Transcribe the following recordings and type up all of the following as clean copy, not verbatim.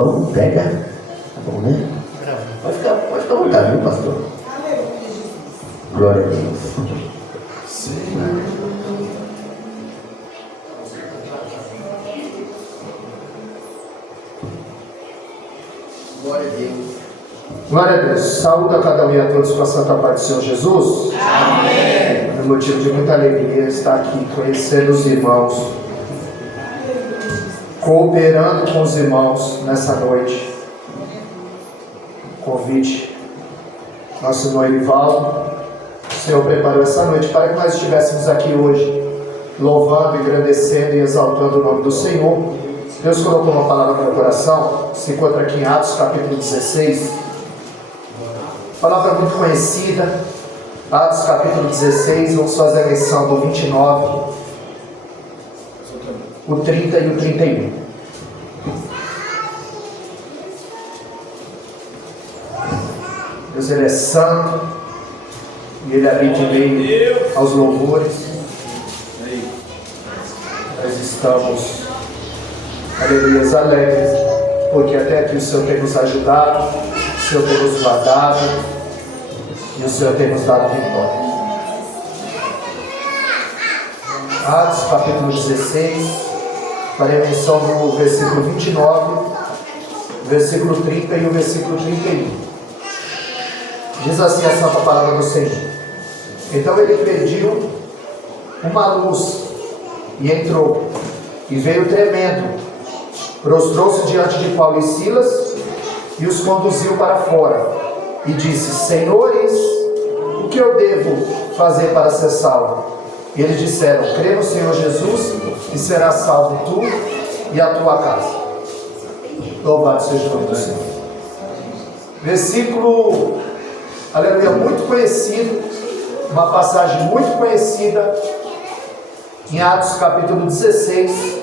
Vamos, pega. Tá bom, né? Pode ficar à vontade, viu, pastor? Glória a Deus. Glória a Deus. Glória a Deus. Saúde a cada um e a todos com a santa paz do Senhor Jesus. Amém. É motivo de muita alegria estar aqui conhecendo os irmãos, cooperando com os irmãos nessa noite. Convite. Nosso irmão Erivaldo, o Senhor preparou essa noite para que nós estivéssemos aqui hoje, louvando, engrandecendo e exaltando o nome do Senhor. Deus colocou uma palavra no meu coração, se encontra aqui em Atos capítulo 16. Palavra muito conhecida, Atos capítulo 16, vamos fazer a lição do 29, o 30 e o 31. Deus, Ele é santo, e Ele habita em meio aos louvores. Nós estamos, aleluia, alegres, porque até aqui o Senhor tem nos ajudado, o Senhor tem nos guardado, e o Senhor tem nos dado vitória. Atos capítulo 16, farei menção do versículo 29, versículo 30 e o versículo 31. Diz assim a santa palavra do Senhor. Então ele pediu uma luz e entrou, e veio tremendo, prostrou-se diante de Paulo e Silas e os conduziu para fora e disse: Senhores, o que eu devo fazer para ser salvo? E eles disseram: crê no Senhor Jesus e serás salvo tu e a tua casa. Louvado seja o nome do Senhor. Versículo, aleluia, muito conhecido, uma passagem muito conhecida em Atos capítulo 16,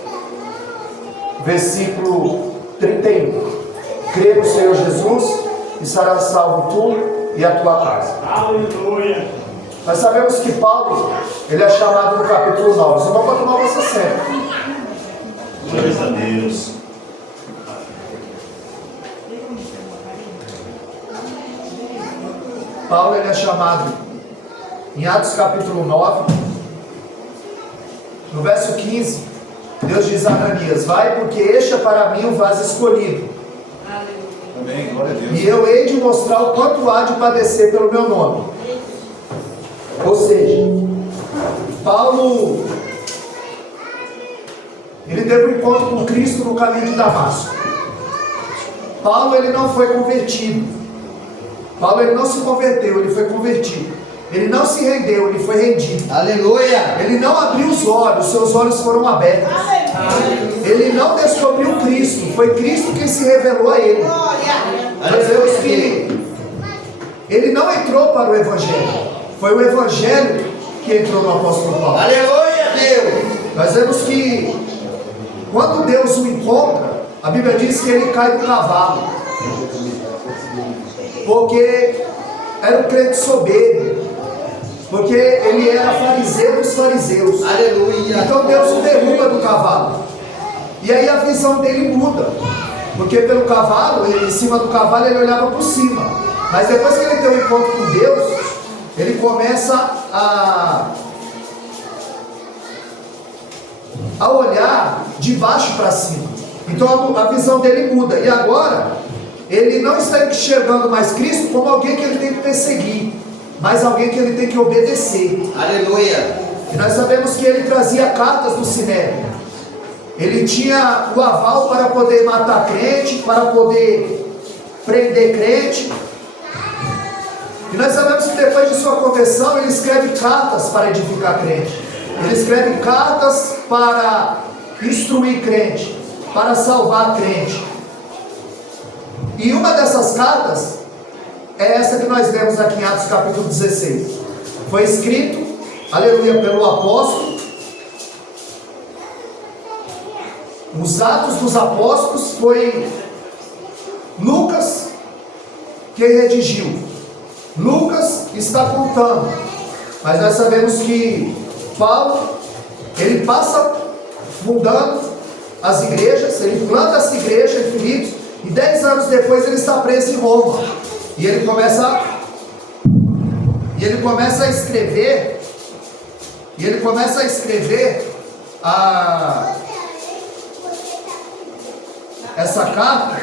versículo 31. Crê no Senhor Jesus e serás salvo tu e a tua casa. Aleluia. Nós sabemos que Paulo, ele é chamado no capítulo 9. Você não pode tomar essa cena. Glória a Deus. Paulo, ele é chamado em Atos capítulo 9, no verso 15. Deus diz a Ananias: vai, porque este é para mim o vaso escolhido. Amém, glória a Deus. E eu hei de mostrar o quanto há de padecer pelo meu nome. Ou seja, Paulo, ele teve um encontro com Cristo no caminho de Damasco. Paulo, ele não foi convertido. Paulo, ele não se converteu, ele foi convertido. Ele não se rendeu, ele foi rendido. Aleluia. Ele não abriu os olhos, seus olhos foram abertos. Ele não descobriu Cristo, foi Cristo quem se revelou a ele. Nós vemos que ele não entrou para o Evangelho, foi o Evangelho que entrou no apóstolo Paulo. Aleluia, Deus. Nós vemos que quando Deus o encontra, a Bíblia diz que ele cai do cavalo, porque era um crente soberbo, porque ele era fariseu dos fariseus. Aleluia. Então Deus o derruba do cavalo, e aí a visão dele muda, porque pelo cavalo, em cima do cavalo ele olhava por cima, mas depois que ele tem um encontro com Deus, ele começa a olhar de baixo para cima. Então a visão dele muda, e agora ele não está enxergando mais Cristo como alguém que ele tem que perseguir, mas alguém que ele tem que obedecer. Aleluia. E nós sabemos que ele trazia cartas do Sinédrio. Ele tinha o aval para poder matar crente, para poder prender crente. E nós sabemos que depois de sua conversão, ele escreve cartas para edificar crente. Ele escreve cartas para instruir crente, para salvar crente. E uma dessas cartas é essa que nós lemos aqui em Atos capítulo 16. Foi escrito, aleluia, pelo apóstolo. Os Atos dos Apóstolos foi Lucas quem redigiu. Lucas está contando, mas nós sabemos que Paulo, ele passa fundando as igrejas, ele planta essa igreja em Filipos, e anos depois ele está preso em Roma. E ele começa a escrever. Essa carta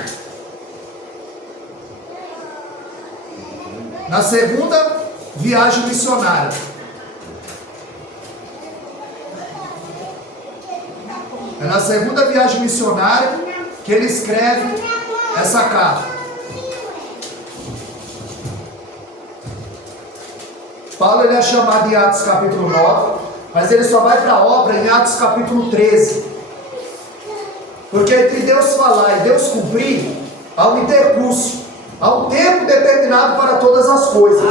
na segunda viagem missionária. É na segunda viagem missionária que ele escreve essa carta. Paulo ele é chamado em Atos capítulo 9, mas ele só vai para a obra em Atos capítulo 13. Porque entre Deus falar e Deus cumprir, há um intercurso, há um tempo determinado para todas as coisas.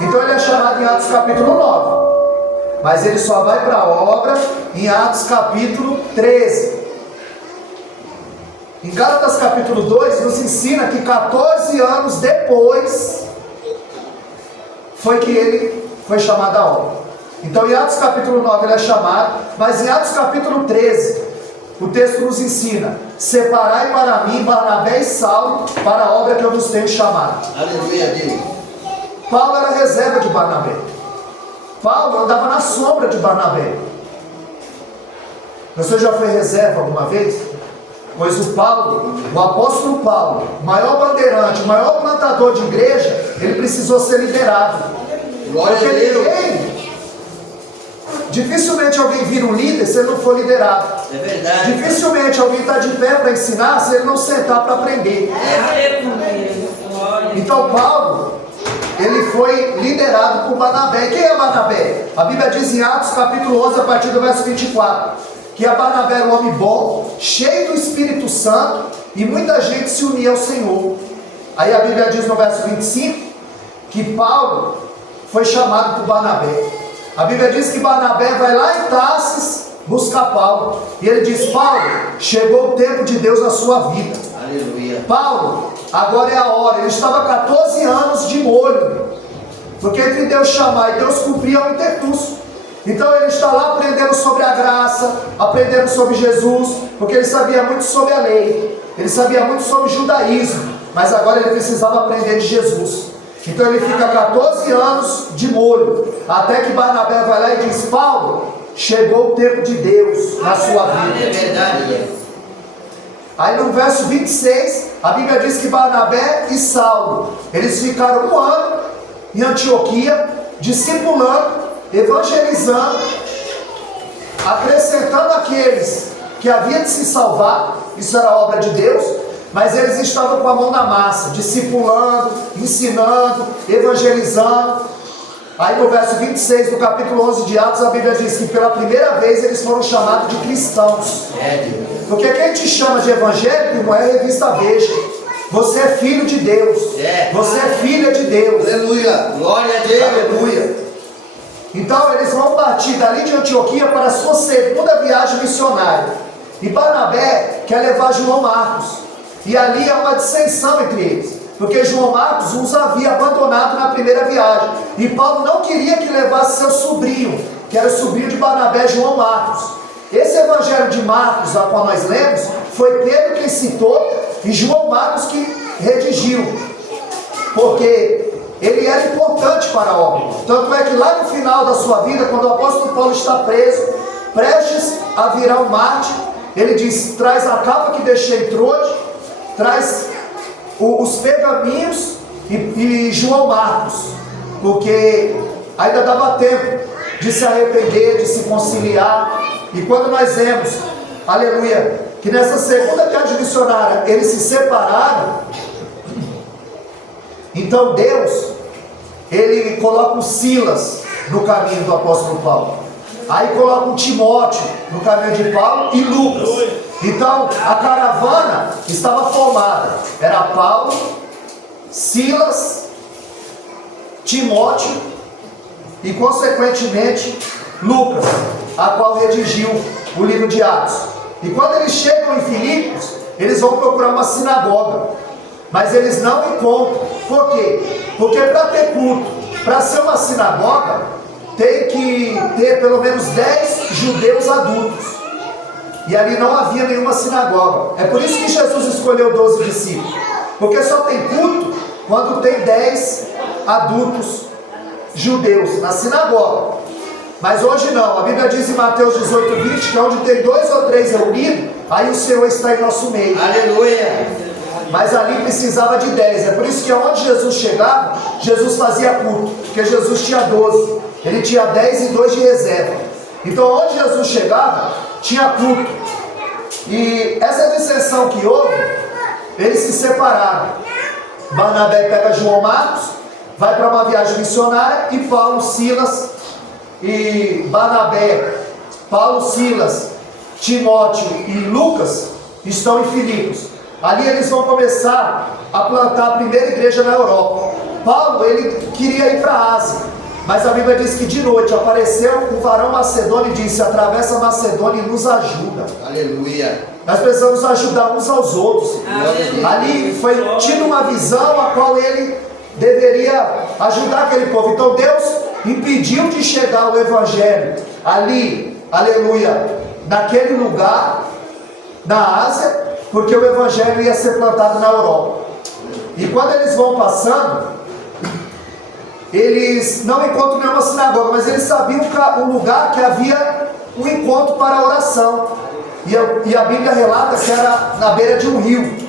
Então ele é chamado em Atos capítulo 9, mas ele só vai para a obra em Atos capítulo 13. Em Gálatas capítulo 2 nos ensina que 14 anos depois foi que ele foi chamado à obra. Então em Atos capítulo 9 ele é chamado, mas em Atos capítulo 13 o texto nos ensina: separai para mim Barnabé e Saulo para a obra que eu vos tenho chamado. Aleluia, Deus. Paulo era reserva de Barnabé. Paulo andava na sombra de Barnabé. Você já foi reserva alguma vez? Pois o apóstolo Paulo, maior bandeirante, maior plantador de igreja, ele precisou ser liderado. Glória Porque a Deus. Dificilmente alguém vira um líder se ele não for liderado. É verdade. Dificilmente alguém está de pé para ensinar se ele não sentar para aprender. Então Paulo, ele foi liderado por Barnabé. Quem é Barnabé? A Bíblia diz em Atos capítulo 11, a partir do verso 24, que a Barnabé era um homem bom, cheio do Espírito Santo, e muita gente se unia ao Senhor. Aí a Bíblia diz no verso 25, que Paulo foi chamado por Barnabé. A Bíblia diz que Barnabé vai lá em Tarsis buscar Paulo. E ele diz: Paulo, chegou o tempo de Deus na sua vida. Aleluia. Paulo, agora é a hora. Ele estava 14 anos de molho, porque entre Deus chamar e Deus cumprir é um intercurso. Então ele está lá aprendendo sobre a graça, aprendendo sobre Jesus, porque ele sabia muito sobre a lei, ele sabia muito sobre o judaísmo, mas agora ele precisava aprender de Jesus. Então ele fica 14 anos de molho, até que Barnabé vai lá e diz: Paulo, chegou o tempo de Deus na sua vida. É verdade, Deus. Aí no verso 26, a Bíblia diz que Barnabé e Saulo, eles ficaram 1 ano em Antioquia, discipulando, evangelizando, acrescentando aqueles que haviam de se salvar. Isso era obra de Deus, mas eles estavam com a mão na massa, discipulando, ensinando, evangelizando. Aí no verso 26 do capítulo 11 de Atos, a Bíblia diz que pela primeira vez eles foram chamados de cristãos. Porque quem te chama de evangélico, irmão, é a revista Veja. Você é filho de Deus. Você é filha de Deus. Aleluia. Glória a Deus. Aleluia. Então eles vão partir dali de Antioquia para a sua segunda viagem missionária. E Barnabé quer levar João Marcos. E ali há uma dissensão entre eles, porque João Marcos os havia abandonado na primeira viagem. E Paulo não queria que levasse seu sobrinho, que era o sobrinho de Barnabé, João Marcos. Esse evangelho de Marcos, a qual nós lemos, foi Pedro quem citou e João Marcos que redigiu, porque ele era importante para a obra. Tanto é que lá no final da sua vida, quando o apóstolo Paulo está preso, prestes a virar um mártir, ele diz: traz a capa que deixei em Troade, traz os pergaminhos e João Marcos, porque ainda dava tempo de se arrepender, de se conciliar. E quando nós vemos, aleluia, que nessa segunda viagem missionária eles se separaram, então Deus, ele coloca o Silas no caminho do apóstolo Paulo. Aí coloca o Timóteo no caminho de Paulo e Lucas. Então a caravana estava formada. Era Paulo, Silas, Timóteo e consequentemente Lucas, a qual redigiu o livro de Atos. E quando eles chegam em Filipos, eles vão procurar uma sinagoga, mas eles não encontram. Por quê? Porque para ter culto, para ser uma sinagoga, tem que ter pelo menos 10 judeus adultos. e ali não havia nenhuma sinagoga. É por isso que Jesus escolheu 12 discípulos, porque só tem culto quando tem 10 adultos judeus na sinagoga. Mas hoje não, a Bíblia diz em Mateus 18:20 que onde tem 2 ou 3 reunidos, aí o Senhor está em nosso meio. Aleluia. Mas ali precisava de 10. É por isso que onde Jesus chegava, Jesus fazia culto, porque Jesus tinha 12, ele tinha 10 e 2 de reserva. Então onde Jesus chegava, tinha culto. E essa dissensão que houve, eles se separaram. Barnabé pega João Marcos, vai para uma viagem missionária, e Paulo, Silas e Barnabé, Paulo, Silas, Timóteo e Lucas estão em Filipos. Ali eles vão começar a plantar a primeira igreja na Europa. Paulo, ele queria ir para a Ásia, mas a Bíblia diz que de noite apareceu um varão macedônio e disse: atravessa a Macedônia e nos ajuda. Aleluia. Nós precisamos ajudar uns aos outros. Ali foi tido uma visão a qual ele deveria ajudar aquele povo. Então Deus impediu de chegar o evangelho ali, aleluia, naquele lugar, na Ásia, porque o evangelho ia ser plantado na Europa. E quando eles vão passando, eles não encontram nenhuma sinagoga, mas eles sabiam um lugar que havia um encontro para a oração. E a Bíblia relata que era na beira de um rio.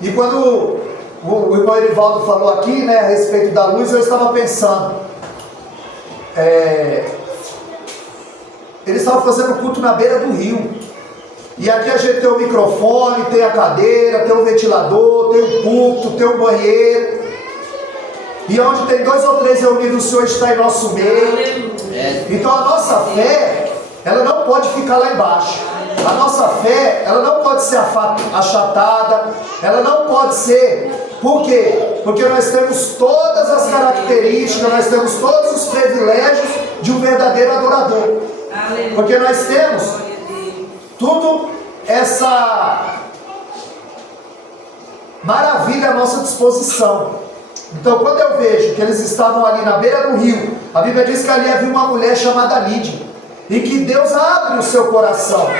E quando o irmão Erivaldo falou aqui, né, a respeito da luz, eu estava pensando, eles estavam fazendo culto na beira do rio. E aqui a gente tem o microfone, tem a cadeira, tem o ventilador, tem o púlpito, tem o banheiro. E onde tem 2 ou 3 reunidos, o Senhor está em nosso meio. Então a nossa fé, ela não pode ficar lá embaixo. A nossa fé, ela não pode ser achatada, ela não pode ser. Por quê? Porque nós temos todas as características, nós temos todos os privilégios de um verdadeiro adorador. Porque nós temos tudo essa maravilha à nossa disposição. Então quando eu vejo que eles estavam ali na beira do rio, a Bíblia diz que ali havia uma mulher chamada Lídia, e que Deus abre o seu coração,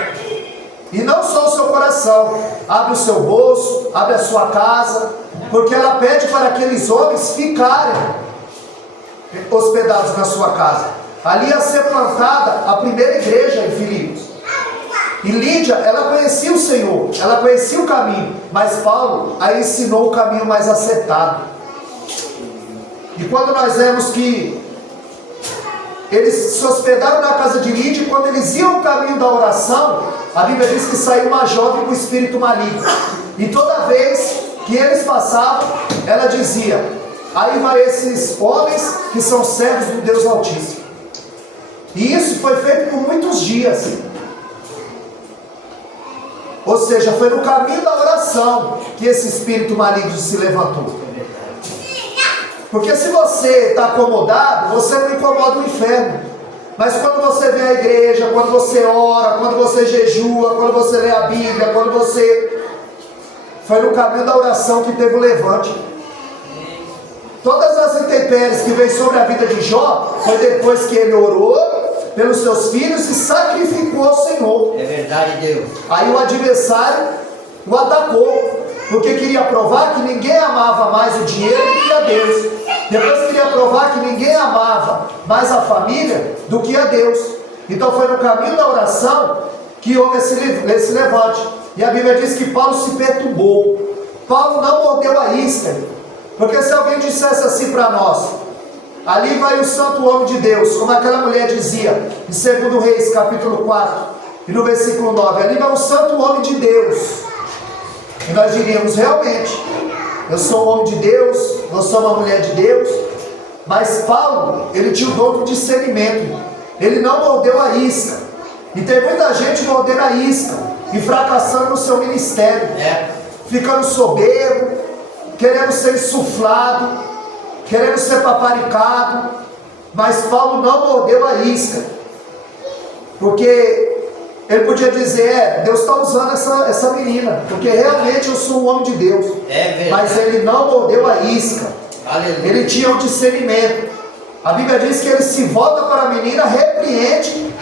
e não só o seu coração, abre o seu bolso, abre a sua casa, porque ela pede para aqueles homens ficarem hospedados na sua casa. Ali ia ser plantada a primeira igreja em Filipos. E Lídia, ela conhecia o Senhor, ela conhecia o caminho, mas Paulo a ensinou o caminho mais acertado. E quando nós vemos que eles se hospedaram na casa de Lídia, e quando eles iam o caminho da oração, a Bíblia diz que saiu uma jovem com espírito maligno. E toda vez que eles passavam, ela dizia: aí vai esses homens que são servos do Deus Altíssimo. E isso foi feito por muitos dias. Ou seja, foi no caminho da oração que esse espírito maligno se levantou. Porque se você está acomodado, você não incomoda o inferno. Mas quando você vem à igreja, quando você ora, quando você jejua, quando você lê a Bíblia, quando você... Foi no caminho da oração que teve o levante. Todas as intempéries que veio sobre a vida de Jó, foi depois que ele orou pelos seus filhos e sacrificou ao Senhor. É verdade, Deus. Aí o adversário o atacou, porque queria provar que ninguém amava mais o dinheiro do que a Deus. Depois queria provar que ninguém amava mais a família do que a Deus. Então foi no caminho da oração que houve esse levante. E a Bíblia diz que Paulo se perturbou. Paulo não mordeu a isca. Porque se alguém dissesse assim para nós: ali vai o santo homem de Deus, como aquela mulher dizia em 2 Reis capítulo 4 e no versículo 9, ali vai o santo homem de Deus, e nós diríamos: realmente, eu sou um homem de Deus, eu sou uma mulher de Deus. Mas Paulo, ele tinha o dom do discernimento, ele não mordeu a isca. E tem muita gente mordendo a isca e fracassando no seu ministério, ficando soberbo, querendo ser insuflado, querendo ser paparicado. Mas Paulo não mordeu a isca, porque ele podia dizer: Deus está usando essa menina, porque realmente eu sou um homem de Deus. Mas ele não mordeu a isca. Aleluia. Ele tinha um discernimento. A Bíblia diz que ele se volta para a menina, repreende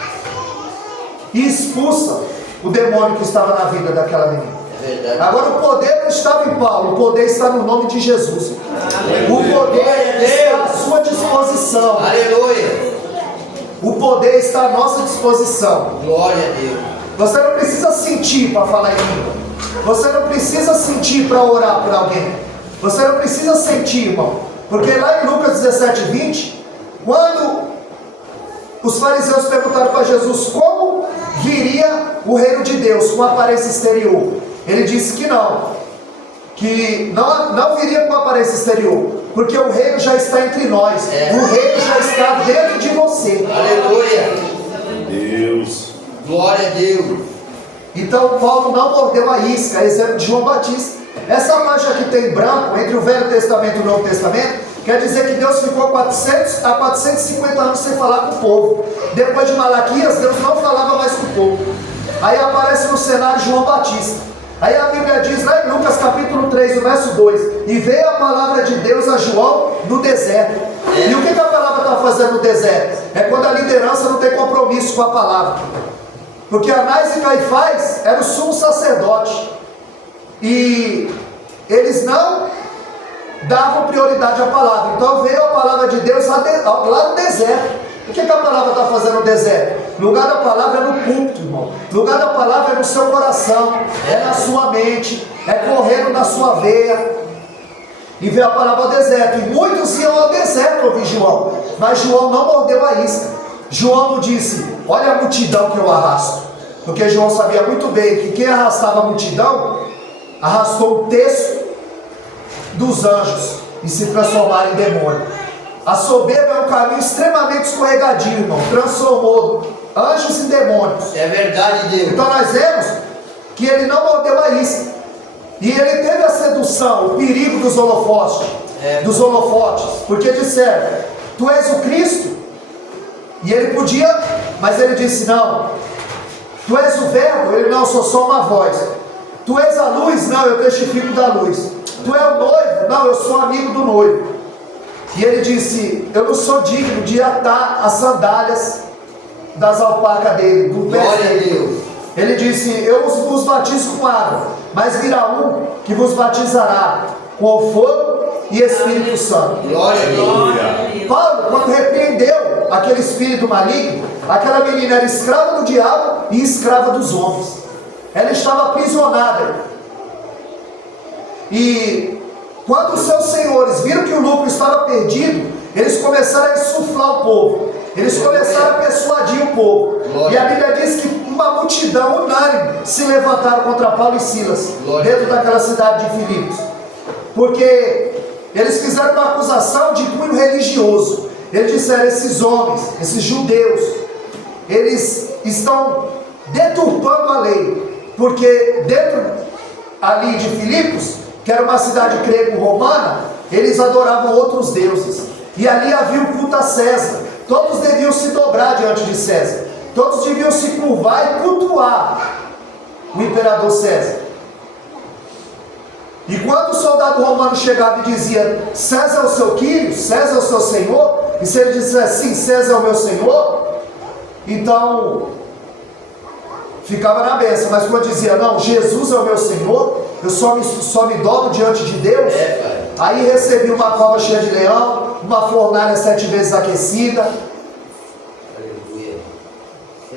e expulsa o demônio que estava na vida daquela menina. Agora o poder não estava em Paulo, o poder está no nome de Jesus. O poder está à sua disposição. Aleluia. O poder está à nossa disposição. Glória a Deus. Você não precisa sentir para falar em língua. Você não precisa sentir para orar por alguém. Você não precisa sentir, irmão. Porque lá em Lucas 17:20, quando os fariseus perguntaram para Jesus como viria o reino de Deus com aparência exterior, ele disse que não viria com aparência exterior, porque o reino já está entre nós, o reino já está dentro de você. Aleluia. Deus. Glória a Deus. Então Paulo não mordeu a isca, exemplo de João Batista. Essa faixa aqui tem branco entre o Velho Testamento e o Novo Testamento, quer dizer que Deus ficou 400 a 450 anos sem falar com o povo. Depois de Malaquias, Deus não falava mais com o povo. Aí aparece no cenário João Batista. Aí a Bíblia diz lá em Lucas capítulo 3, o verso 2: e veio a palavra de Deus a João no deserto. E o que a palavra estava fazendo no deserto? É quando a liderança não tem compromisso com a palavra. Porque Anás e Caifás eram o sumo sacerdote. E eles não davam prioridade à palavra. Então veio a palavra de Deus lá no deserto. O que a palavra está fazendo no deserto? O lugar da palavra é no púlpito, irmão. O lugar da palavra é no seu coração, é na sua mente, é correndo na sua veia. E veio a palavra ao deserto. E muitos iam ao deserto ouvir João. Mas João não mordeu a isca. João não disse: olha a multidão que eu arrasto. Porque João sabia muito bem que quem arrastava a multidão arrastou o terço dos anjos e se transformaram em demônio. A soberba é um caminho extremamente escorregadio, irmão. Transformou anjos em demônios. É verdade, Deus. Então nós vemos que ele não mordeu a isca. E ele teve a sedução, o perigo dos holofotes. Porque disseram: tu és o Cristo. E ele podia, mas ele disse: não. Tu és o verbo? Ele: não, sou só uma voz. Tu és a luz? Não, eu testifico da luz. Tu és o noivo? Não, eu sou amigo do noivo. E ele disse: eu não sou digno de atar as sandálias das alpacas dele, do pé dele. Ele disse: eu vos batizo com água, mas virá um que vos batizará com fogo e Espírito Santo. Glória a Deus. Paulo, quando repreendeu aquele espírito maligno, aquela menina era escrava do diabo e escrava dos homens. Ela estava aprisionada. E quando os seus senhores viram que o lucro estava perdido, eles começaram a insuflar o povo. Eles começaram a persuadir o povo. E a Bíblia diz que uma multidão unânime se levantaram contra Paulo e Silas dentro daquela cidade de Filipos. Porque eles fizeram uma acusação de cunho religioso. Eles disseram: esses homens, esses judeus, eles estão deturpando a lei. Porque dentro ali de Filipos, que era uma cidade grego-romana, eles adoravam outros deuses. E ali havia o culto a César. Todos deviam se dobrar diante de César. Todos deviam se curvar e cultuar o imperador César. E quando o soldado romano chegava e dizia: César é o seu Quírio, César é o seu senhor, e se ele dissesse: sim, César é o meu senhor, então ficava na bênção. Mas quando dizia: não, Jesus é o meu senhor, eu só me dobro diante de Deus, aí recebia uma cova cheia de leão, uma fornalha 7 vezes aquecida.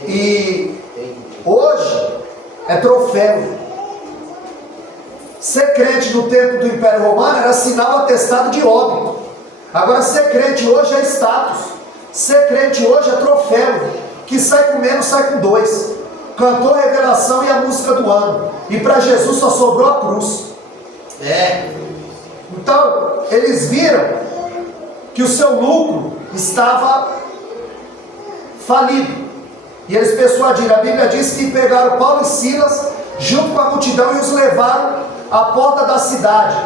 E hoje é troféu. Ser crente no tempo do Império Romano era sinal atestado de óbito. Agora ser crente hoje é status. Ser crente hoje é troféu. Que sai com menos, sai com 2. Cantou Revelação e a música do ano. E para Jesus só sobrou a cruz. Então eles viram que o seu lucro estava falido. E eles persuadiram. A Bíblia diz que pegaram Paulo e Silas junto com a multidão e os levaram à porta da cidade,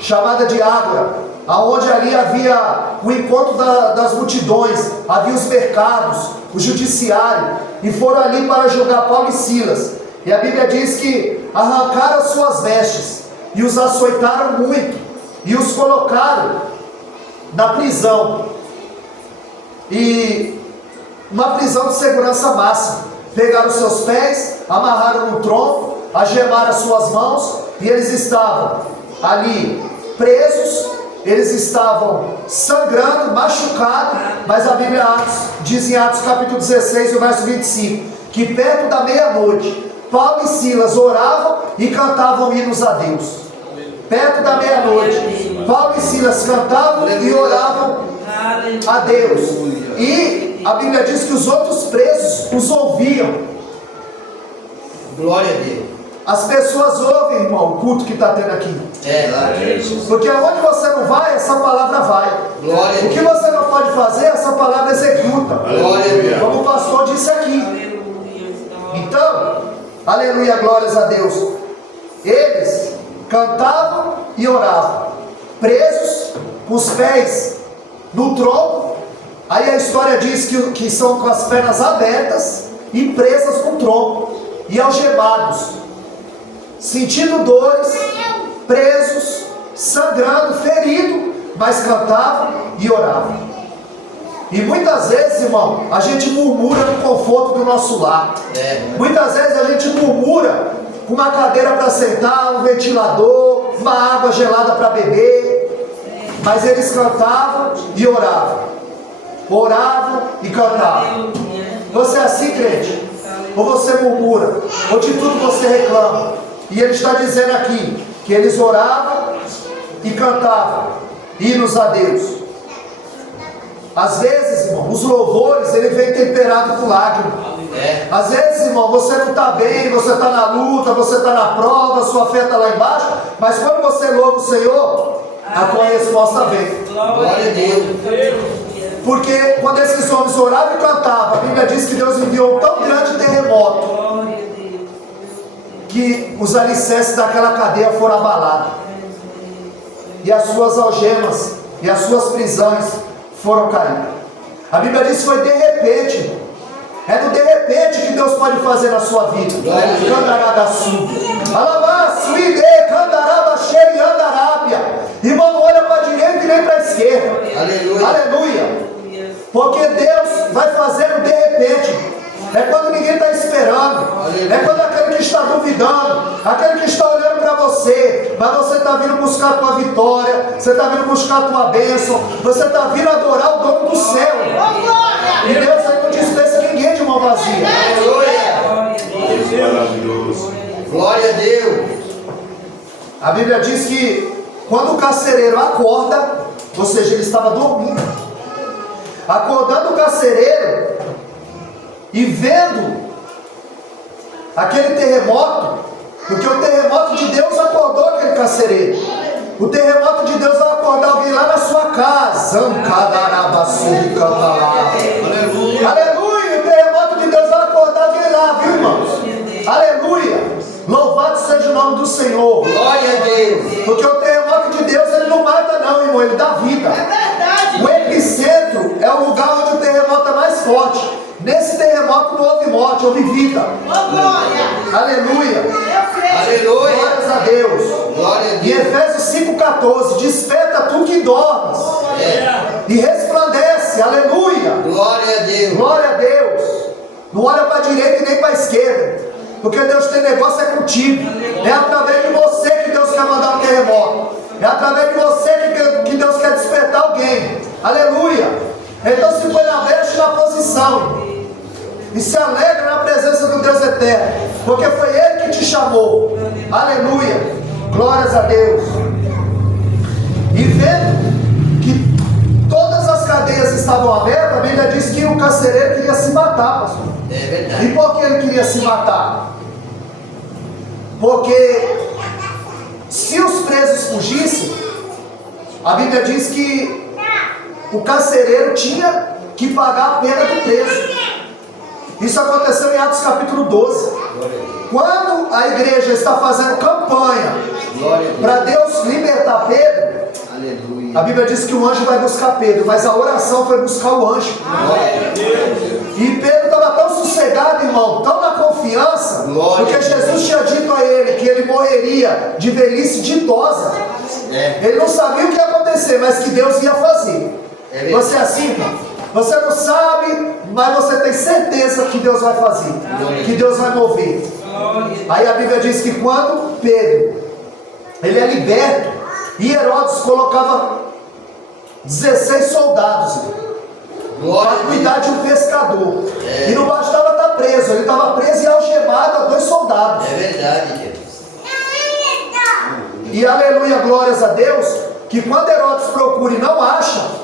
chamada de Ágora, aonde ali havia o encontro das multidões, havia os mercados, o judiciário, e foram ali para julgar Paulo e Silas. E a Bíblia diz que arrancaram as suas vestes e os açoitaram muito e os colocaram na prisão, e uma prisão de segurança máxima. pegaram os seus pés, amarraram no tronco, algemaram as suas mãos, e eles estavam ali presos, eles estavam sangrando, machucados, mas a Bíblia diz em Atos capítulo 16, o verso 25, que perto da meia-noite, Paulo e Silas oravam e cantavam hinos a Deus. Perto da meia-noite, Paulo e Silas cantavam e oravam a Deus. E a Bíblia diz que os outros presos os ouviam. Glória a Deus. As pessoas ouvem, irmão, o culto que está tendo aqui. Porque onde você não vai, essa palavra vai. Glória a O que Deus. você não pode fazer, essa palavra executa. Glória a Deus. Como o pastor disse aqui. Então, aleluia, glórias a Deus. Eles cantavam e oravam, presos, com os pés no tronco. Aí a história diz que são com as pernas abertas e presas no tronco e algemados, sentindo dores, presos, sangrando, ferido, mas cantavam e oravam. E muitas vezes, irmão, a gente murmura no conforto do nosso lar. Muitas vezes a gente murmura com uma cadeira para sentar, um ventilador, uma água gelada para beber. Mas eles cantavam e oravam. Oravam e cantavam. Você é assim, crente? Ou você murmura? Ou de tudo você reclama? E ele está dizendo aqui que eles oravam e cantavam hinos a Deus. Às vezes, irmão, os louvores, ele vem temperado com lágrimas. Às vezes, irmão, você não está bem, você está na luta, você está na prova, sua fé está lá embaixo, mas quando você louva o Senhor, a tua resposta vem. Glória a Deus. Porque quando esses homens oravam e cantavam, a Bíblia diz que Deus enviou um tão grande terremoto que os alicerces daquela cadeia foram abalados. E as suas algemas e as suas prisões foram cair. A Bíblia diz que foi de repente. É no de repente que Deus pode fazer na sua vida. Irmão, não olha para a direita e nem para a esquerda. Aleluia. Aleluia. Porque Deus vai fazer no de repente. É quando ninguém está esperando. É quando aquele que está duvidando, aquele que está olhando para você, mas você está vindo buscar a tua vitória, você está vindo buscar a tua bênção, você está vindo adorar o dono do céu. E Deus aí não dispensa ninguém de mão vazia. Aleluia. Maravilhoso. Glória a Deus. A Bíblia diz que quando o carcereiro acorda, ou seja, ele estava dormindo, acordando o carcereiro e vendo aquele terremoto, porque o terremoto de Deus acordou aquele carcereiro. O terremoto de Deus vai acordar alguém lá na sua casa. Aleluia. O terremoto de Deus vai acordar alguém lá, viu, irmãos? Aleluia. Louvado seja o nome do Senhor. Glória a Deus. Porque o terremoto de Deus, ele não mata não, irmão, ele dá vida. É verdade. O epicentro é o lugar onde o terremoto é mais forte. Nesse terremoto não houve morte, houve vida. Ô, glória. Aleluia. Eu creio. Aleluia. Glórias a Deus. Glória a Em Deus. Efésios 5,14, desperta tu que dormes e resplandece. Aleluia. Glória a Deus. Glória a Deus. Não olha para a direita e nem para a esquerda, porque Deus tem negócio é contigo. É através de você que Deus quer mandar um terremoto. É através de você que Deus quer despertar alguém. Aleluia. Então se põe na brecha e na posição e se alegra na presença do Deus eterno, porque foi Ele que te chamou. Aleluia. Glórias a Deus. E vendo que todas as cadeias estavam abertas, a Bíblia diz que o carcereiro queria se matar, pastor. É verdade. E por que ele queria se matar? Porque se os presos fugissem, a Bíblia diz que o carcereiro tinha que pagar a pena do preso. Isso aconteceu em Atos capítulo 12. Quando a igreja está fazendo campanha para Deus libertar Pedro, Aleluia. a Bíblia diz que o anjo vai buscar Pedro, mas a oração foi buscar o anjo. E Pedro estava tão sossegado, irmão, tão na confiança, Glória. porque Jesus tinha dito a ele que ele morreria de velhice ditosa. É. Ele não sabia o que ia acontecer, mas que Deus ia fazer. É verdade. Você é assim, irmão? Você não sabe, mas você tem certeza que Deus vai fazer, que Deus vai mover. Aí a Bíblia diz que quando Pedro, ele é liberto, e Herodes colocava 16 soldados para cuidar de um pescador. E não bastava estar preso, ele estava preso e algemado a 2 soldados. É verdade, Deus. E aleluia, glórias a Deus, que quando Herodes procura e não acha,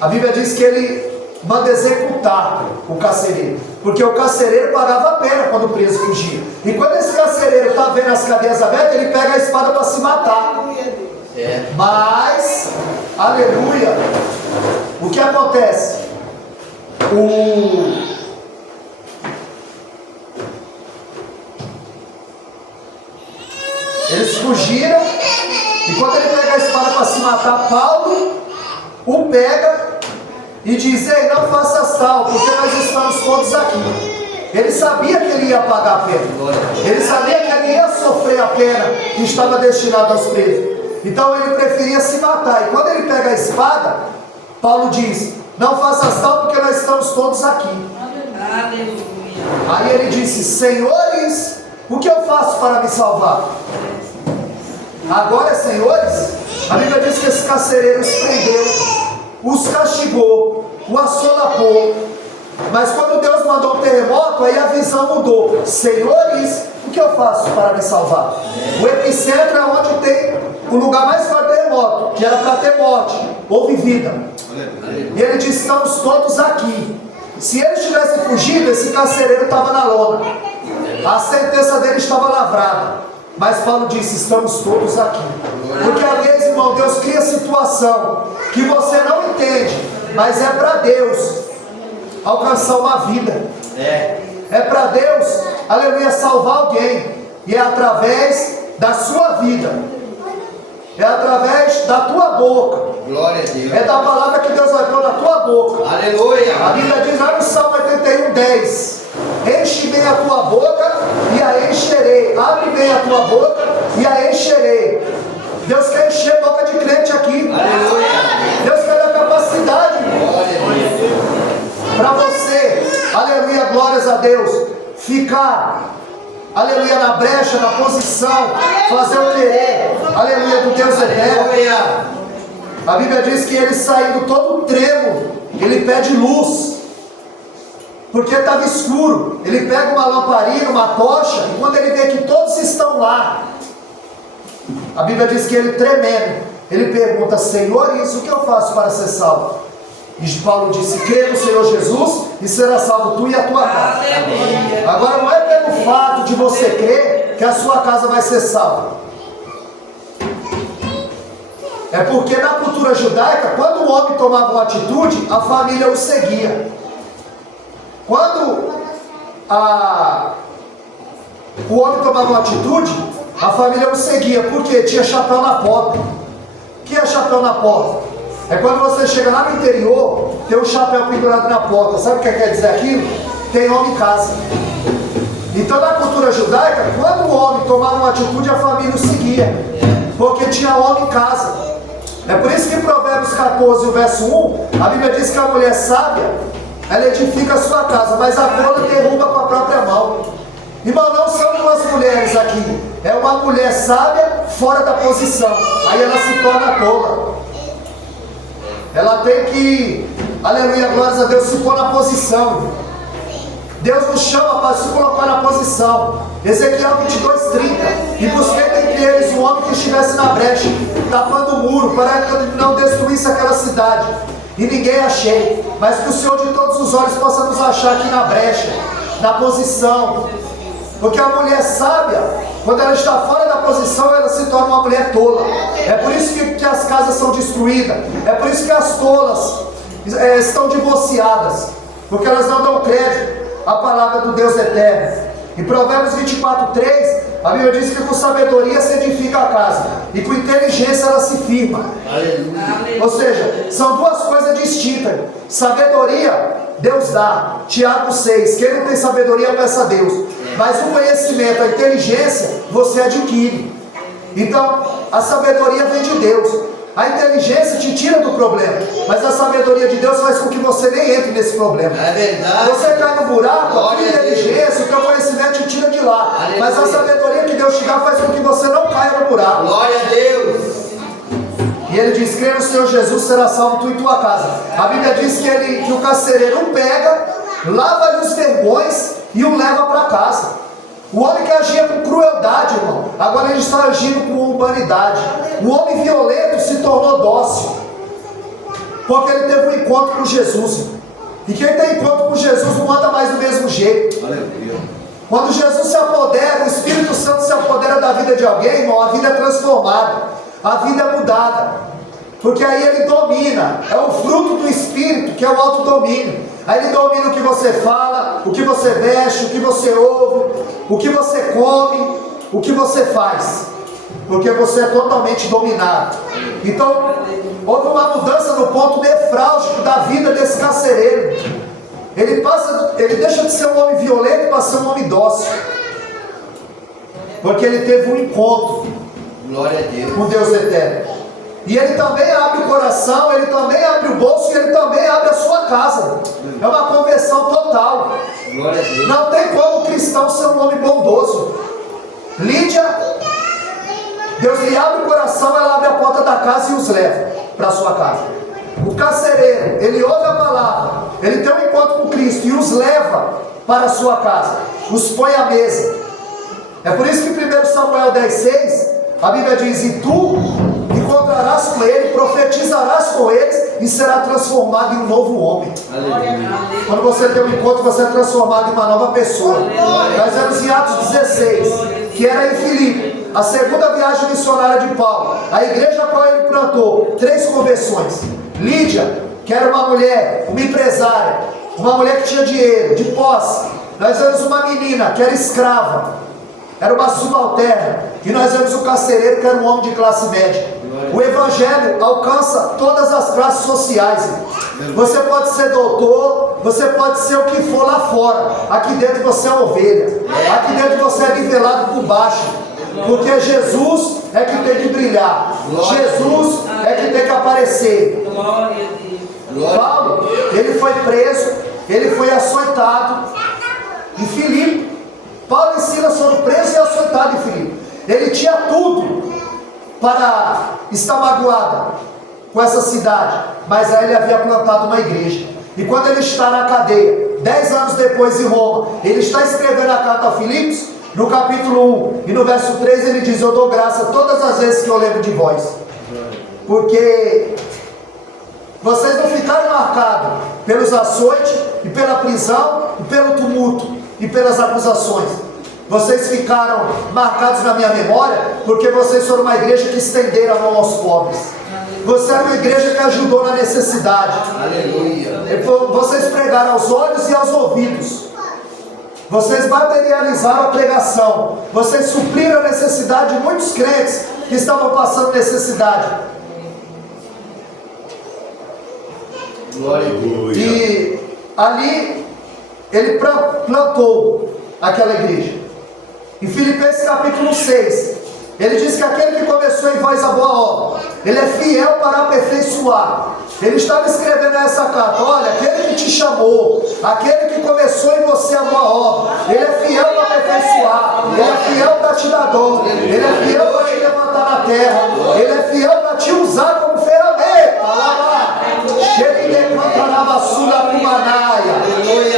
a Bíblia diz que ele manda executar o carcereiro, porque o carcereiro pagava a pena quando o preso fugia. E quando esse carcereiro está vendo as cadeias abertas, ele pega a espada para se matar. Mas, aleluia, o que acontece? Eles fugiram, e quando ele pega a espada para se matar, Paulo o pega e diz: ei, não faças tal, porque nós estamos todos aqui. Ele sabia que ele ia pagar a pena, ele sabia que ele ia sofrer a pena que estava destinada aos presos. Então ele preferia se matar. E quando ele pega a espada, Paulo diz: não faças tal, porque nós estamos todos aqui. Aleluia. Aí ele disse: senhores, o que eu faço para me salvar? Agora, senhores, a Bíblia diz que esse carcereiro os prendeu, os castigou, o assolapou. Mas quando Deus mandou um terremoto, aí a visão mudou. Senhores, o que eu faço para me salvar? O epicentro é onde tem o lugar mais forte do terremoto, que era para ter morte, houve vida. E ele disse: estamos todos aqui. Se ele tivesse fugido, esse carcereiro estava na lona, a sentença dele estava lavrada. Mas Paulo disse: estamos todos aqui. Porque às vezes, irmão, Deus cria situação que você não entende, mas é para Deus alcançar uma vida. É para Deus, aleluia, salvar alguém. E é através da sua vida, é através da tua boca. Glória a Deus. É da palavra que Deus vai pôr na tua boca. Aleluia. A Bíblia diz lá no Salmo 81:10: enche bem a tua boca e a encherei. Abre bem a tua boca e a encherei. Deus quer encher a boca de crente aqui. Aleluia. Deus quer dar capacidade para você, aleluia, glórias a Deus, ficar, aleluia, na brecha, na posição, fazer o querer, aleluia, do Deus eterno. A Bíblia diz que ele, saindo todo trêmulo, ele pede luz, porque estava escuro. Ele pega uma lamparina, uma tocha, e quando ele vê que todos estão lá, a Bíblia diz que ele, tremendo, ele pergunta: senhores, o que eu faço para ser salvo? E Paulo disse: crê no Senhor Jesus e será salvo tu e a tua casa. Agora não é pelo fato de você crer que a sua casa vai ser salva. É porque na cultura judaica, quando o homem tomava uma atitude, a família o seguia. Quando o homem tomava uma atitude, a família o seguia, porque tinha chapéu na porta. O que é chapéu na porta? É quando você chega lá no interior, tem um chapéu pendurado na porta. Sabe o que quer dizer aquilo? Tem homem em casa. Então na cultura judaica, quando o homem tomava uma atitude, a família o seguia, porque tinha homem em casa. É por isso que em Provérbios 14, o verso 1, a Bíblia diz que a mulher sábia, ela edifica a sua casa, mas a tola derruba com a própria mão. Irmão, não são duas mulheres aqui, é uma mulher sábia fora da posição, aí ela se torna tola. Ela tem que, aleluia, glórias a Deus, se pôr na posição. Deus nos chama para se colocar na posição. Ezequiel 22:30: e busquei dentre eles um homem que estivesse na brecha, tapando o muro, para que não destruísse aquela cidade. E ninguém achei, mas que o Senhor de todos os olhos possa nos achar aqui na brecha, na posição. Porque a mulher sábia, quando ela está fora da posição, ela se torna uma mulher tola. É por isso que as casas são destruídas. É por isso que as tolas estão divorciadas, porque elas não dão crédito à palavra do Deus eterno. Em Provérbios 24:3, a Bíblia diz que com sabedoria se edifica a casa, e com inteligência ela se firma. Aleluia. Ou seja, são duas coisas distintas. Sabedoria, Deus dá. Tiago 6, quem não tem sabedoria, peça a Deus. Mas o conhecimento, a inteligência, você adquire. Então, a sabedoria vem de Deus. A inteligência te tira do problema, mas a sabedoria de Deus faz com que você nem entre nesse problema. É verdade. Você cai no buraco, a tua Glória a Deus. inteligência, o teu conhecimento te tira de lá. Aleluia. Mas a sabedoria que Deus te dá faz com que você não caia no buraco. Glória a Deus. E ele diz: crê no Senhor Jesus, será salvo tu e tua casa. A Bíblia diz que o carcereiro pega, lava-lhe os vergões e o leva para casa. O homem que agia com crueldade, irmão, agora ele está agindo com humanidade. O homem violento se tornou dócil, porque ele teve um encontro com Jesus. E quem tem encontro com Jesus não anda mais do mesmo jeito. Aleluia. Quando Jesus se apodera, o Espírito Santo se apodera da vida de alguém, irmão, a vida é transformada, a vida é mudada, porque aí ele domina. É o fruto do Espírito, que é o autodomínio. Aí ele domina o que você fala, o que você veste, o que você ouve, o que você come, o que você faz, porque você é totalmente dominado. Então houve uma mudança no ponto nefrálgico da vida desse carcereiro. Ele deixa de ser um homem violento para ser um homem dócil, porque ele teve um encontro Glória a Deus. com Deus eterno. E ele também abre o coração, ele também abre o bolso, e ele também abre a sua casa. É uma conversão total. Glória a Deus. Não tem como o cristão ser um homem bondoso. Lídia, Deus lhe abre o coração, ela abre a porta da casa e os leva para a sua casa. O carcereiro, ele ouve a palavra, ele tem um encontro com Cristo e os leva para a sua casa, os põe à mesa. É por isso que 1 Samuel 10,6, a Bíblia diz: e tu encontrarás com ele, profetizarás com eles e será transformado em um novo homem. Aleluia. Quando você tem um encontro, você é transformado em uma nova pessoa. Nós vemos em Atos 16, que era em Filipe, a segunda viagem missionária de Paulo. A igreja a qual ele plantou 3 conversões. Lídia, que era uma mulher, uma empresária, uma mulher que tinha dinheiro, de posse. Nós vemos uma menina que era escrava, era uma subalterna. E nós vemos o carcereiro, que era um homem de classe média. O evangelho alcança todas as classes sociais. Você pode ser doutor, você pode ser o que for lá fora. Aqui dentro você é ovelha, aqui dentro você é nivelado por baixo, porque Jesus é que tem que brilhar, Jesus é que tem que aparecer. Paulo, ele foi preso, ele foi açoitado em Filipe. Paulo e Silas foram presos e açoitados em Filipe. Ele tinha tudo para estar magoado com essa cidade, mas aí ele havia plantado uma igreja. E quando ele está na cadeia, 10 anos depois em Roma, ele está escrevendo a carta a Filipos, no capítulo 1 e no verso 3 ele diz: eu dou graça todas as vezes que eu lembro de vós, porque vocês não ficaram marcados pelos açoites e pela prisão e pelo tumulto e pelas acusações. Vocês ficaram marcados na minha memória porque vocês foram uma igreja que estenderam a mão aos pobres. Você era uma igreja que ajudou na necessidade. Aleluia. Vocês pregaram aos olhos e aos ouvidos. Vocês materializaram a pregação. Vocês supriram a necessidade de muitos crentes que estavam passando necessidade. Glória a Deus. E ali ele plantou aquela igreja. Em Filipenses capítulo 6, ele diz que aquele que começou em vós a boa obra, ele é fiel para aperfeiçoar. Ele estava escrevendo essa carta: olha, aquele que te chamou, aquele que começou em você a boa obra, ele é fiel para aperfeiçoar, ele é fiel para te dar dom, ele é fiel para te levantar na terra, ele é fiel para te usar como ferramenta.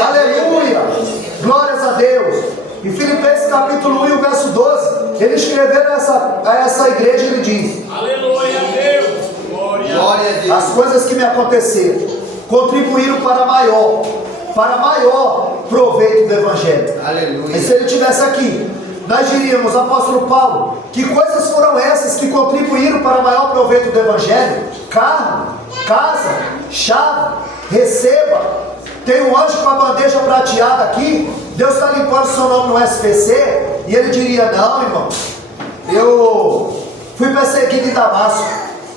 Aleluia, glórias a Deus. Em Filipenses capítulo 1 e o verso 12, ele escrevendo a essa igreja, ele diz: Aleluia, Deus. Glória a Deus. as coisas que me aconteceram contribuíram para maior proveito do Evangelho. Aleluia. E se ele estivesse aqui, nós diríamos: apóstolo Paulo, que coisas foram essas que contribuíram para maior proveito do Evangelho? Carro, casa, chave, receba. Tem um anjo com a bandeja prateada aqui, Deus está limpando o seu nome no SPC. E ele diria: não, irmão, eu fui perseguido em Damasco,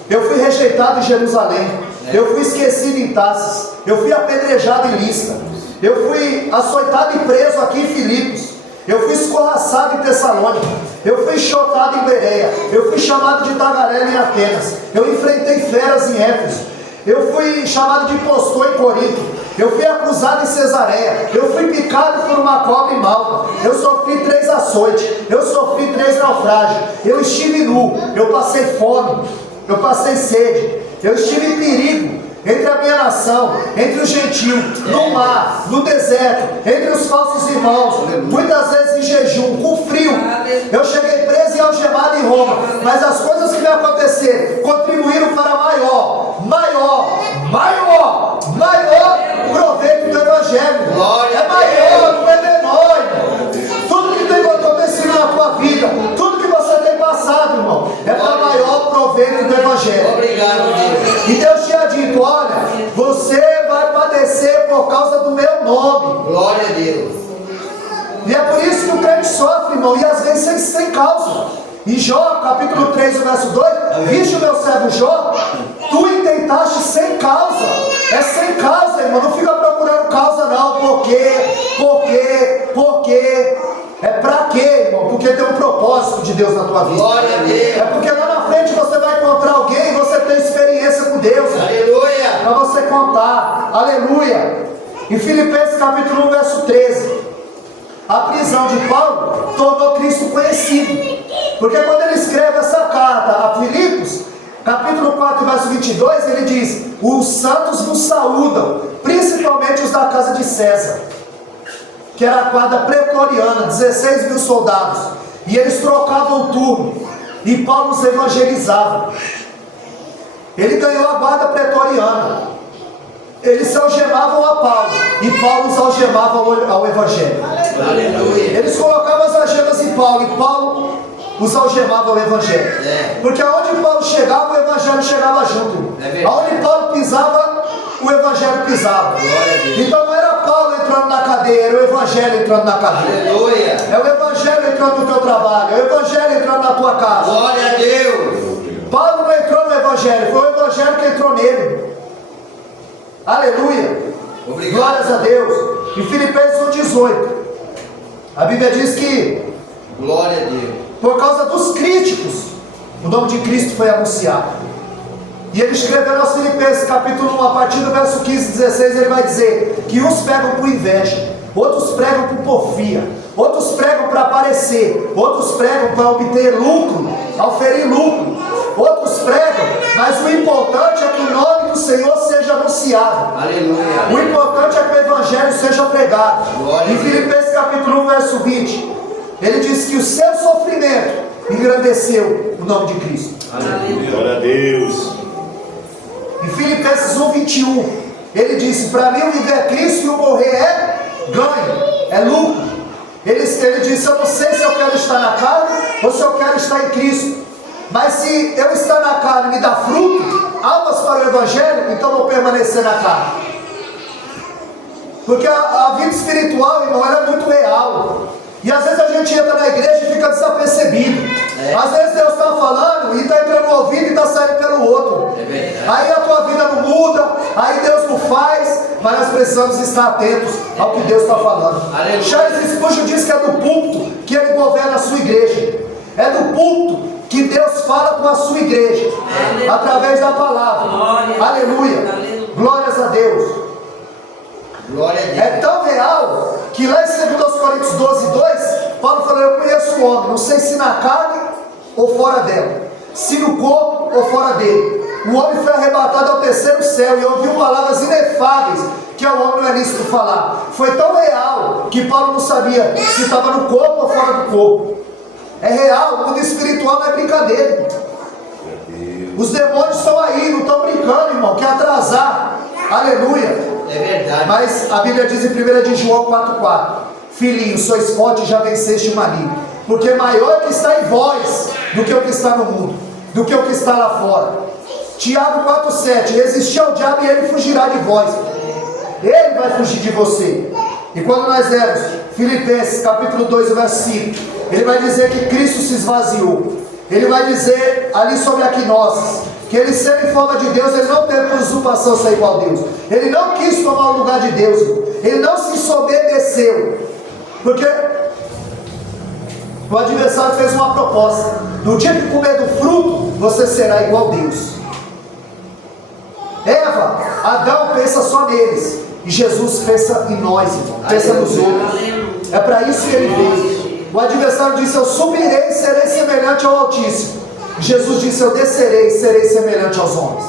eu fui rejeitado em Jerusalém, eu fui esquecido em Tarsis, eu fui apedrejado em Listra, eu fui açoitado e preso aqui em Filipos, eu fui escorraçado em Tessalônica, Eu fui enxotado em Bereia. Eu fui chamado de tagarela em Atenas. Eu enfrentei feras em Éfeso. Eu fui chamado de impostor em Corinto. Eu fui acusado em Cesareia. Eu fui picado por uma cobra em Malta. Eu sofri 3 açoites. Eu sofri 3 naufrágios. Eu estive nu. Eu passei fome. Eu passei sede. Eu estive em perigo entre a minha nação, entre o gentio, no mar, no deserto, entre os falsos irmãos, muitas vezes em jejum, com frio. Eu cheguei preso e algemado em Roma, mas as coisas que me aconteceram contribuíram para maior proveito do Evangelho. É maior, não é menor, irmão. Tudo que tem acontecido na tua vida, tudo que você tem passado, irmão, é para maior proveito do Evangelho. Obrigado, Deus. E Deus tinha dito: olha, você vai padecer por causa do meu nome. Glória a Deus. E é por isso que o crente sofre, irmão, e às vezes sem causa. Em Jó, capítulo 3, verso 2, viste o meu servo Jó? Tu intentaste sem causa. É sem causa, irmão, não fica procurando causa não. Por quê? É pra quê, irmão? Porque tem um propósito de Deus na tua vida. Glória a Deus. É porque lá na frente você vai encontrar alguém e você tem experiência com Deus. Aleluia. Para você contar. Aleluia. Em Filipenses capítulo 1, verso 13, a prisão de Paulo tornou Cristo conhecido. Porque quando ele escreve essa carta a Filipos, capítulo 4, verso 22, ele diz: os santos vos saúdam, principalmente os da casa de César, que era a guarda pretoriana, 16 mil soldados, e eles trocavam o turno, e Paulo os evangelizava. Ele ganhou a guarda pretoriana, eles se algemavam a Paulo, e Paulo os algemava ao Evangelho. Aleluia. Eles colocavam as algemas em Paulo, e Paulo os algemava ao Evangelho. Porque aonde Paulo chegava, o Evangelho chegava junto. Aonde Paulo pisava, o Evangelho pisava. Então não era Paulo entrando na cadeia, era o Evangelho entrando na cadeia. Aleluia. É o Evangelho entrando no teu trabalho, é o Evangelho entrando na tua casa. Glória a Deus. Paulo não entrou no Evangelho, foi o Evangelho que entrou nele. Aleluia. Obrigado. Glórias a Deus. Em Filipenses 1,18, a Bíblia diz que Glória a Deus. por causa dos críticos, o nome de Cristo foi anunciado. E ele escreveu aos Filipenses capítulo 1, a partir do verso 15 e 16, ele vai dizer que uns pregam por inveja, outros pregam por porfia, outros pregam para aparecer, outros pregam para obter lucro, oferir lucro, outros pregam, mas o importante é que o nome do Senhor seja anunciado. Aleluia. O importante é que o Evangelho seja pregado. Glória Em Filipenses capítulo 1, verso 20, ele diz que o seu sofrimento engrandeceu o nome de Cristo. Glória a Deus. Em Filipenses 1, 21, ele disse: para mim o viver é Cristo e o morrer é ganho, é lucro. Ele disse: eu não sei se eu quero estar na carne ou se eu quero estar em Cristo, mas se eu estar na carne me dá fruto, almas para o Evangelho, então eu vou permanecer na carne. Porque a vida espiritual, irmão, ela é muito real. E às vezes a gente entra na igreja e fica desapercebido. Às vezes Deus está falando e está entrando no ouvido e está saindo pelo outro. Aí a tua vida não muda, aí Deus não faz, mas nós precisamos estar atentos ao que Deus está falando. Charles Spurgeon diz que é do púlpito que ele governa a sua igreja. É do púlpito que Deus fala com a sua igreja, através da palavra. Aleluia. Glórias a Deus. Glória a Deus. É tão real que lá em 2 Coríntios 12, 2, Paulo falou: eu conheço o homem, não sei se na carne ou fora dela, se no corpo ou fora dele. O homem foi arrebatado ao terceiro céu e ouviu palavras inefáveis que ao homem não é lícito falar. Foi tão real que Paulo não sabia se estava no corpo ou fora do corpo. É real, o mundo espiritual não é brincadeira. Os demônios estão aí, não estão brincando, irmão, quer atrasar. Aleluia. É verdade. Mas a Bíblia diz em 1 de João 4,4: filhinhos, sois fortes e já venceste o maligno, porque maior é o que está em vós do que o que está no mundo, do que o que está lá fora. Tiago 4,7: resistir ao diabo e ele fugirá de vós. Ele vai fugir de você. E quando nós lemos Filipenses capítulo 2, verso 5, ele vai dizer que Cristo se esvaziou. Ele vai dizer ali sobre a quinose, que ele sendo em forma de Deus, ele não teve por usurpação ser igual a Deus. Ele não quis tomar o lugar de Deus. Ele não se ensoberbeceu. Porque O adversário fez uma proposta: no dia que comer do fruto, você será igual a Deus. Eva, Adão pensa só neles, e Jesus pensa em nós, irmão, pensa nos outros. É para isso que ele veio. O adversário disse: eu subirei e serei semelhante ao Altíssimo. Jesus disse: eu descerei e serei semelhante aos homens.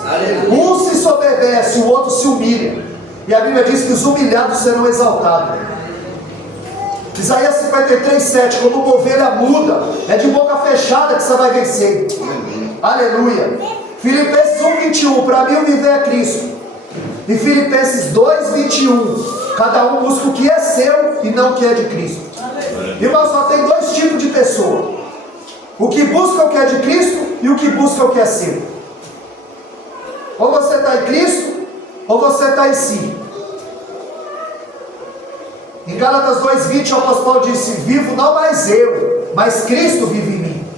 Um se soberbece, o outro se humilha. E a Bíblia diz que os humilhados serão exaltados. Isaías 53:7, como uma ovelha muda, é de boca fechada que você vai vencer. Aleluia. Filipenses 1:21, para mim o viver é Cristo. E Filipenses 2:21, cada um busca o que é seu e não o que é de Cristo. Irmãos, só tem dois tipos de pessoa: o que busca o que é de Cristo e o que busca o que é seu. Ou você está em Cristo, ou você está em si. Em Gálatas 2:20, o apóstolo Paulo disse: vivo não mais eu, mas Cristo vive em mim.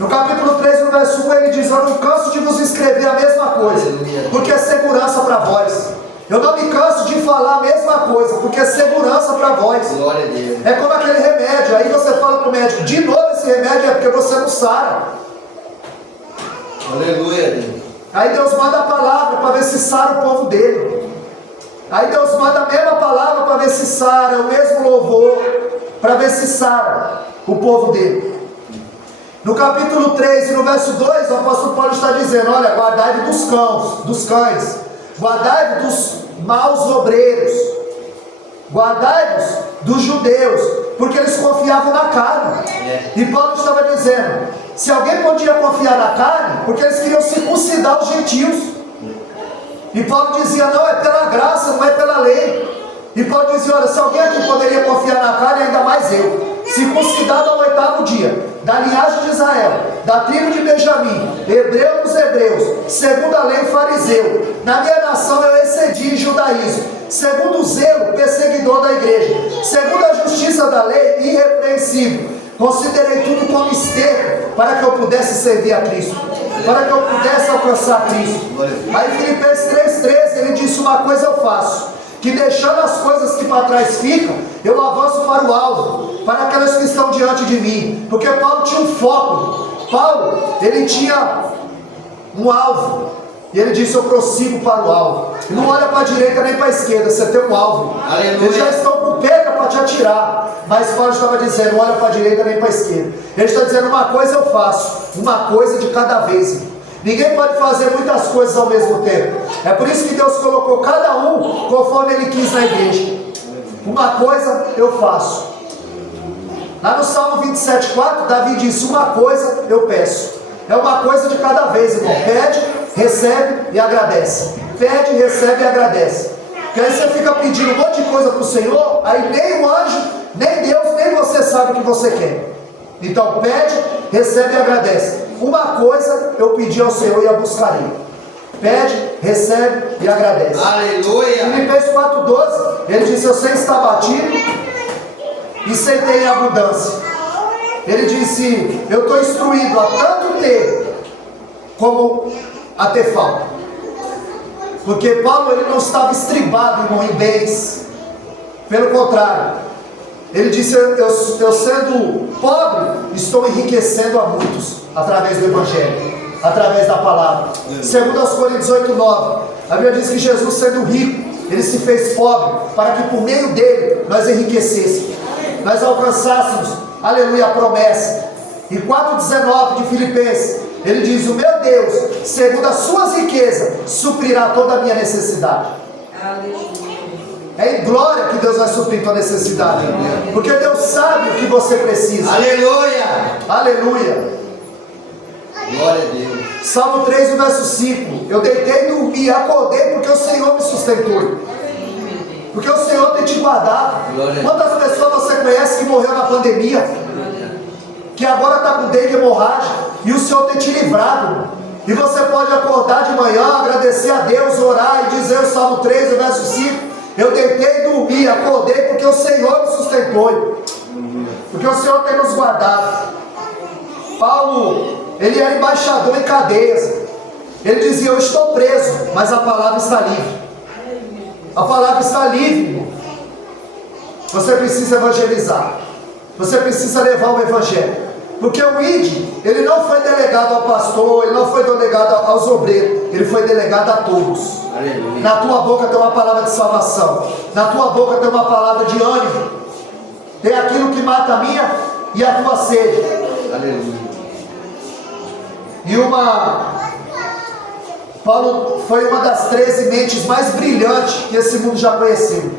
No capítulo 3, no verso 1, ele diz: eu não canso de vos escrever a mesma coisa, porque é segurança para vós. Eu não me canso de falar a mesma coisa, porque é segurança para vós. Glória a Deus. É como aquele remédio. Aí você fala para o médico: de novo esse remédio? É porque você não sara. Aleluia, Deus. Aí Deus manda a palavra para ver se sara o povo dele. Aí Deus manda a mesma palavra para ver se sara, o mesmo louvor, para ver se sara o povo dele. No capítulo 3 e no verso 2, o apóstolo Paulo está dizendo: olha, guardai-vos dos cães, guardai-vos dos maus obreiros, guardai-vos dos judeus, porque eles confiavam na carne. E Paulo estava dizendo: se alguém podia confiar na carne, porque eles queriam circuncidar os gentios. E Paulo dizia: não, é pela graça, não é pela lei. E Paulo dizia: olha, se alguém aqui poderia confiar na carne, ainda mais eu, circuncidado ao 8º dia, da linhagem de Israel, da tribo de Benjamim, hebreu dos hebreus, segundo a lei fariseu, na minha nação eu excedi em judaísmo, segundo o zelo, perseguidor da igreja, segundo a justiça da lei, irrepreensível. Considerei tudo como esterco, para que eu pudesse servir a Cristo, para que eu pudesse alcançar Cristo. Aí Filipenses 3:13, ele disse: uma coisa eu faço, que deixando as coisas que para trás ficam, eu avanço para o alvo, para aquelas que estão diante de mim. Porque Paulo tinha um foco. Paulo, ele tinha um alvo, e ele disse: eu prossigo para o alvo. E não olha para a direita nem para a esquerda, você tem um alvo. Aleluia. Eles já estão com pedra para te atirar, mas Paulo estava dizendo: não olha para a direita nem para a esquerda. Ele está dizendo: uma coisa eu faço, uma coisa de cada vez. Ninguém pode fazer muitas coisas ao mesmo tempo. É por isso que Deus colocou cada um conforme Ele quis na igreja. Uma coisa eu faço. Lá no Salmo 27:4, Davi disse: uma coisa eu peço. É uma coisa de cada vez, irmão. Pede, recebe e agradece. Pede, recebe e agradece. Porque aí você fica pedindo um monte de coisa para o Senhor, aí nem o anjo, nem Deus, nem você sabe o que você quer. Então pede, recebe e agradece. Uma coisa eu pedi ao Senhor e a buscarei. Pede, recebe e agradece. Aleluia. Filipenses 4:12, ele disse: eu sei estar batido e sei ter em abundância. Ele disse: eu estou instruído a tanto ter como a ter falta. Porque Paulo, ele não estava estribado, irmão, em bens. Pelo contrário, ele disse: eu sendo pobre, estou enriquecendo a muitos através do Evangelho, através da palavra. Segundo aos Coríntios 8:9, a Bíblia diz que Jesus, sendo rico, ele se fez pobre, para que por meio dele nós enriquecêssemos, nós alcançássemos, aleluia, a promessa. E 4:19 de Filipenses, ele diz: o meu Deus, segundo as suas riquezas, suprirá toda a minha necessidade. É em glória que Deus vai suprir tua necessidade, porque Deus sabe o que você precisa. Aleluia. Aleluia. Glória a Deus. Salmo 3, no verso 5, eu deitei, dormi e acordei, porque o Senhor me sustentou. Porque o Senhor tem te guardado. Quantas pessoas você conhece que morreu na pandemia, que agora está com dengue hemorrágica, e o Senhor tem te livrado? E você pode acordar de manhã, agradecer a Deus, orar e dizer o Salmo 3, no verso 5: eu deitei, dormi, acordei, porque o Senhor me sustentou, porque o Senhor tem nos guardado. Paulo, ele era embaixador em cadeias. Ele dizia: eu estou preso, mas a palavra está livre. A palavra está livre, irmão. Você precisa evangelizar. Você precisa levar o Evangelho. Porque o ID, ele não foi delegado ao pastor, ele não foi delegado aos obreiros, ele foi delegado a todos. Aleluia. Na tua boca tem uma palavra de salvação, na tua boca tem uma palavra de ânimo, tem aquilo que mata a minha e a tua sede. Aleluia. E Paulo foi uma das 13 mentes mais brilhantes que esse mundo já conheceu.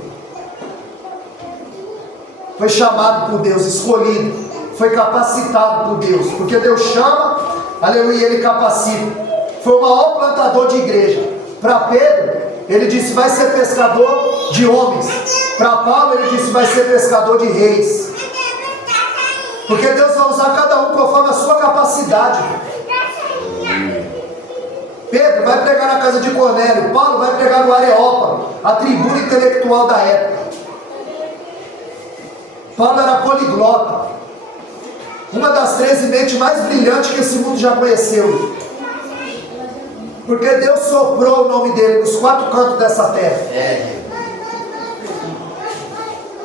Foi chamado por Deus, escolhido, foi capacitado por Deus, porque Deus chama, aleluia, ele capacita. Foi o maior plantador de igreja. Para Pedro, ele disse: vai ser pescador de homens. Para Paulo, ele disse: vai ser pescador de reis. Porque Deus vai usar cada um conforme a sua capacidade. Pedro vai pregar na casa de Cornélio, Paulo vai pregar no Areópago, a tribuna intelectual da época. Paulo era poliglota, uma das 13 mentes mais brilhantes que esse mundo já conheceu, porque Deus soprou o nome dele nos 4 cantos dessa terra,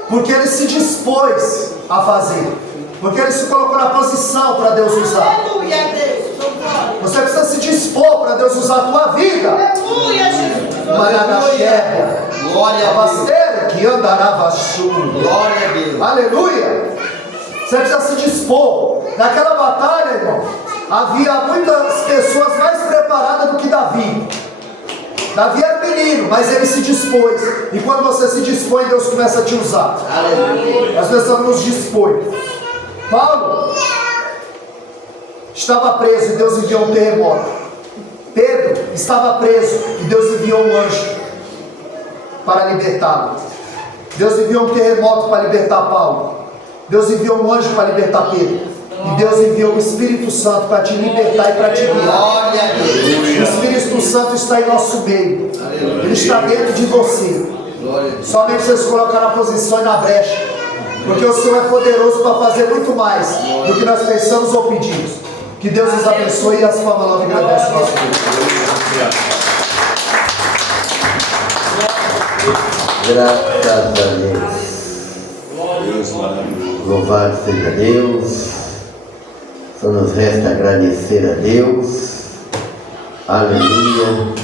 porque ele se dispôs a fazer, porque ele se colocou na posição para Deus usar. Aleluia, Deus. Você precisa se dispor para Deus usar a tua vida. Aleluia, Jesus. Glória a Deus. Que andará vachu. Glória a Deus. Aleluia. Você precisa se dispor. Naquela batalha, irmão, havia muitas pessoas mais preparadas do que Davi. Davi era menino, mas ele se dispôs. E quando você se dispõe, Deus começa a te usar. Aleluia. Nós precisamos nos dispor. Paulo estava preso e Deus enviou um terremoto. Pedro estava preso e Deus enviou um anjo para libertá-lo. Deus enviou um terremoto para libertar Paulo. Deus enviou um anjo para libertar Pedro. E Deus enviou o Espírito Santo para te libertar e para te guiar. Glória a Deus. O Espírito Santo está em nosso meio. Ele está dentro de você. Glória a Deus. Somente você se colocar na posição e na brecha. Porque o Senhor é poderoso para fazer muito mais do que nós pensamos ou pedimos. Que Deus nos abençoe e as formas nova agradece o nosso Deus. Graças a Deus. Deus maravilhoso. Louvado seja Deus. Só nos resta agradecer a Deus. Aleluia.